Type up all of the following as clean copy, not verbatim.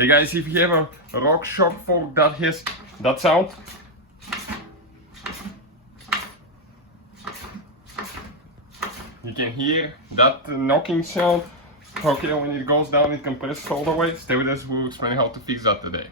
Hey guys, if you have a Rockshox Fork that has that sound, you can hear that knocking sound. Okay, when it goes down it compresses all the way. Stay with us, we'll explain how to fix that today.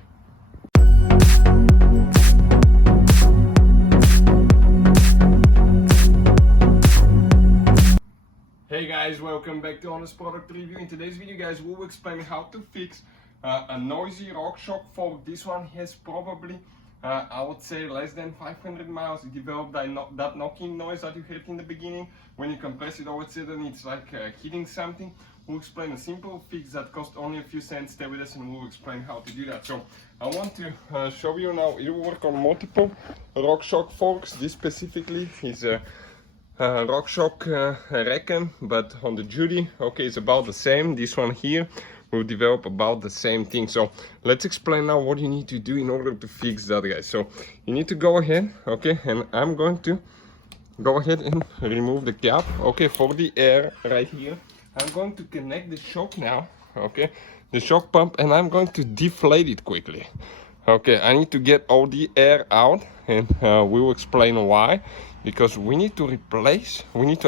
Hey guys, welcome back to Honest Product Review. In today's video guys, we'll explain how to fix a noisy Rockshox Fork. This one has probably, I would say, less than 500 miles. It developed that knocking noise that you heard in the beginning. When you compress it all of a sudden, it's like hitting something. We'll explain a simple fix that costs only a few cents. Stay with us and we'll explain how to do that. So I want to show you now. It will work on multiple Rockshox Forks. This specifically is a Rockshox Recon, but on the duty, okay, it's about the same. This one here will develop about the same thing. So let's explain now what you need to do in order to fix that, guys. So you need to go ahead, okay, and I'm going to go ahead and remove the cap, okay, for the air right here. I'm going to connect the shock now, okay, the shock pump, and I'm going to deflate it quickly. Okay, I need to get all the air out, and we will explain why. Because we need to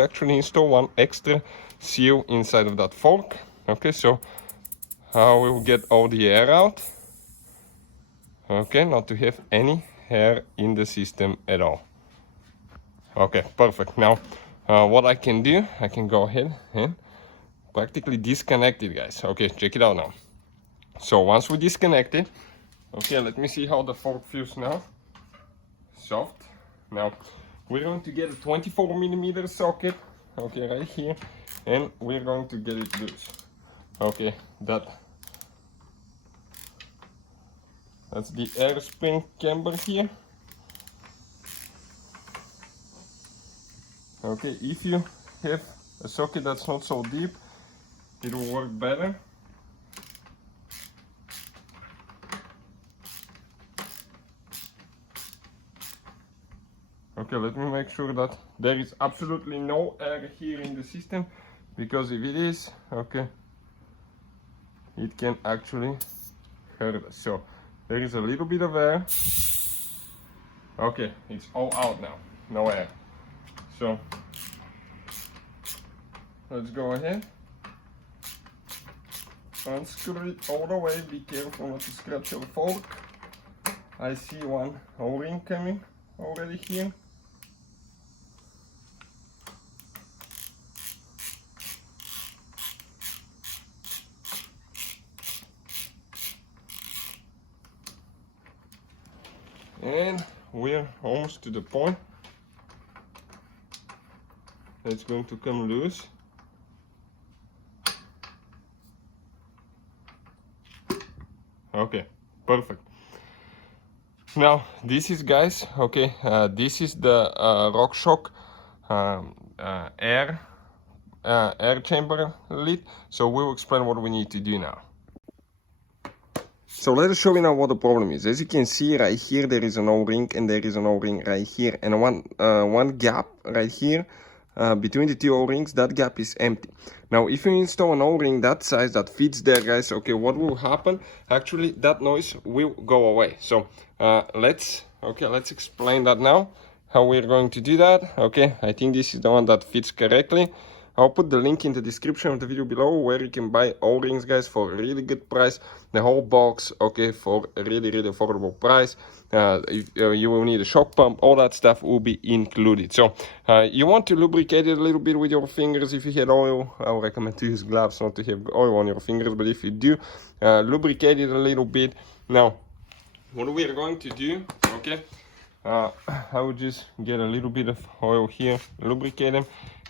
actually install one extra seal inside of that fork. Okay, so we will get all the air out. Okay, not to have any air in the system at all. Okay, perfect. Now, what I can do, I can go ahead and practically disconnect it, guys. Okay, check it out now. So once we disconnect it, okay, let me see how the fork feels now. Soft. Now, we're going to get a 24mm socket, okay, right here, and we're going to get it loose. Okay, that's the air spring camber here. Okay, if you have a socket that's not so deep, it will work better. Okay, let me make sure that there is absolutely no air here in the system, because if it is, okay, it can actually hurt us. So there is a little bit of air. Okay, it's all out now, no air. So let's go ahead, unscrew it all the way. Be careful not to scratch your fork. I see one O-ring coming already here. And we're almost to the point. It's going to come loose. Okay, perfect. Now this is, guys, okay, this is the Rockshox air chamber lid. So we'll explain what we need to do now. So let us show you now what the problem is. As you can see right here, there is an O-ring and there is an O-ring right here, and one gap right here between the two O-rings. That gap is empty. Now if you install an O-ring that size that fits there, guys, okay, what will happen? Actually that noise will go away. So let's explain that now, how we're going to do that. Okay, I think this is the one that fits correctly. I'll put the link in the description of the video below where you can buy O-rings, guys, for a really good price. The whole box, okay, for a really affordable price. If, you will need a shock pump, all that stuff will be included. So you want to lubricate it a little bit with your fingers. If you had oil, I would recommend to use gloves, not to have oil on your fingers. But if you do, lubricate it a little bit. Now, what we are going to do, okay, I will just get a little bit of oil here, lubricate them,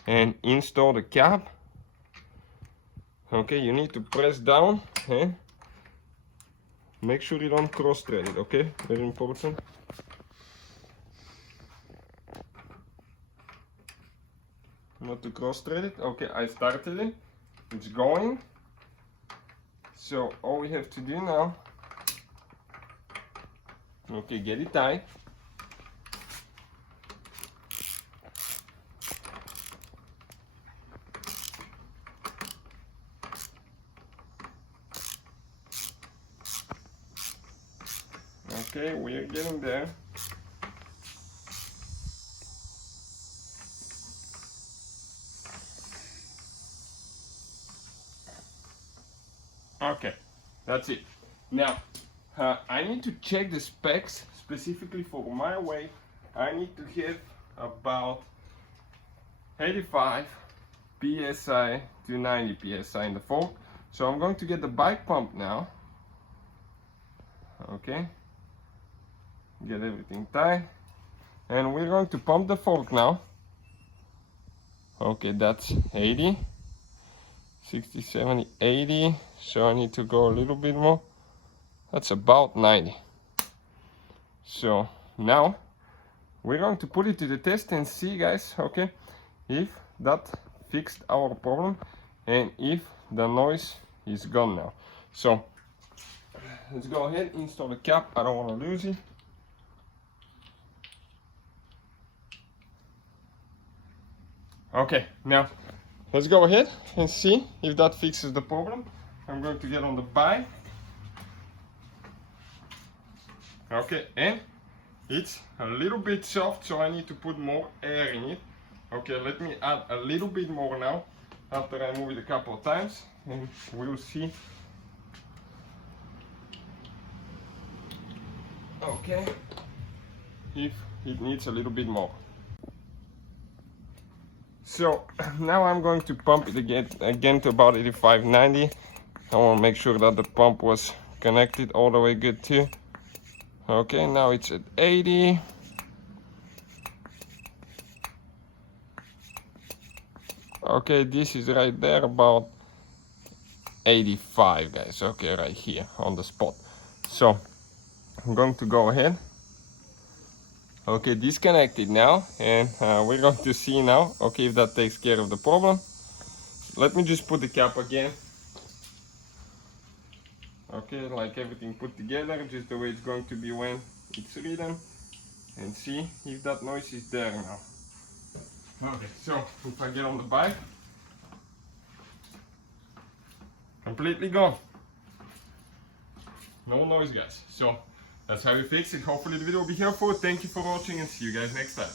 and install the cap. Okay, you need to press down and make sure you don't cross thread it, okay? Very important. Not to cross thread it. Okay, I started it. It's going. So all we have to do now, okay, get it tight. Okay, we're getting there. Okay, that's it. Now, I need to check the specs specifically for my weight. I need to have about 85 psi to 90 psi in the fork. So I'm going to get the bike pump now. Okay, get everything tight, and we're going to pump the fork now. Okay, that's 80, 60, 70, 80. So I need to go a little bit more. That's about 90. So now we're going to put it to the test and see, guys, okay, if that fixed our problem and if the noise is gone now. So let's go ahead, install the cap. I don't want to lose it. Okay, now let's go ahead and see if that fixes the problem. I'm going to get on the bike. Okay, and it's a little bit soft, so I need to put more air in it. Okay, let me add a little bit more now after I move it a couple of times, and we'll see. Okay, if it needs a little bit more. So now I'm going to pump it again to about 85, 90. I want to make sure that the pump was connected all the way good too. Okay, now it's at 80. Okay, this is right there about 85, guys. Okay, right here on the spot. So I'm going to go ahead. Okay, disconnected now, and we're going to see now, okay, if that takes care of the problem. Let me just put the cap again. Okay, like everything put together, just the way it's going to be when it's ridden, and see if that noise is there now. Okay, so if I get on the bike, completely gone. No noise, guys. So that's how we fix it. Hopefully the video will be helpful. Thank you for watching and see you guys next time.